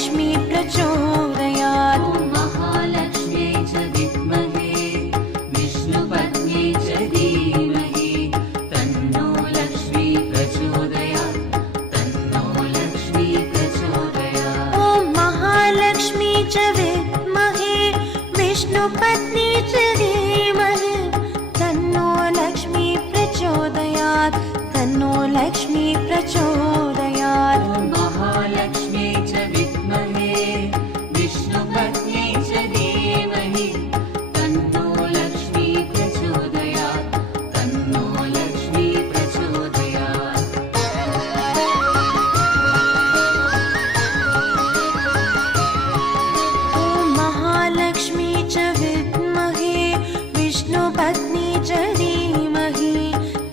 लक्ष्मी प्रचोदयात्। ॐ महालक्ष्म्यै च विद्महे विष्णुपत्न्यै च धीमहि तन्नो लक्ष्मी प्रचोदयात् तन्नो लक्ष्मी प्रचोदयात्। ॐ महालक्ष्मी च विद्महे विष्णुपत्नी च धीमहि तन्नो लक्ष्मी प्रचोदयात् तन्नो लक्ष्मी प्रचोदयात्। ॐ महालक्ष्म्यै च विद्महे विष्णुपत्न्यै च धीमहि तन्नो लक्ष्मी प्रचोदयात् तन्नो लक्ष्मी प्रचोदयात्। ॐ महालक्ष्मी च विद्महे विष्णुपत्नी च धीमहि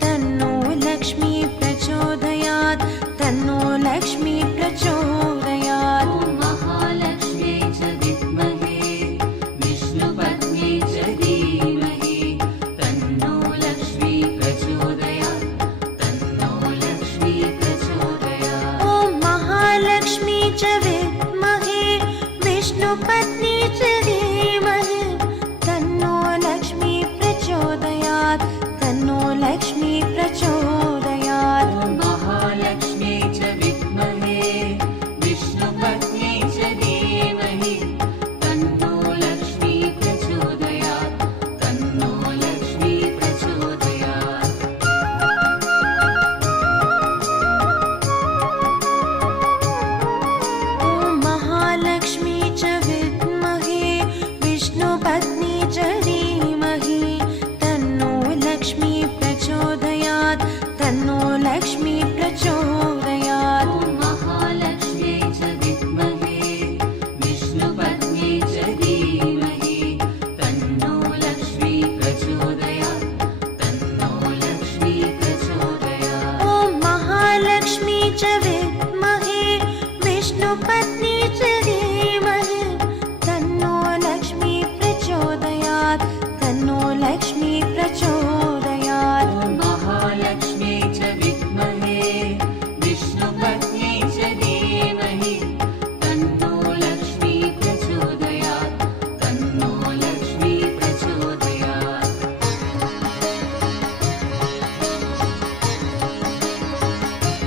तन्नो लक्ष्मी प्रचोदयात् तन्नो लक्ष्मी प्रचोदयात्। ॐ महालक्ष्म्यै च विद्महे विष्णुपत्न्यै च धीमहि तन्नो लक्ष्मी प्रचोदयात् तन्नो लक्ष्मी प्रचोदयात्। ॐ महालक्ष्मी च विद्महे विष्णुपत्नी च धीमहि तन्नो लक्ष्मी प्रचोदयात् तन्नो लक्ष्मी प्रचोदयात्। ॐ महालक्ष्म्यै च विद्महे विष्णुपत्न्यै च धीमहि तन्नो लक्ष्मी प्रचोदयात् तन्नो लक्ष्मी प्रचोदयात्। ॐ महालक्ष्मी च विद्महे विष्णुपत्नी च धीमहि तन्नो लक्ष्मी प्रचोदयात् तन्नो लक्ष्मी प्रचोदयात्। ॐ महालक्ष्म्यै च विद्महे विष्णुपत्न्यै च धीमहि तन्नो लक्ष्मी प्रचोदयात् तन्नो लक्ष्मी प्रचोदयात्। ॐ महालक्ष्मी च विद्महे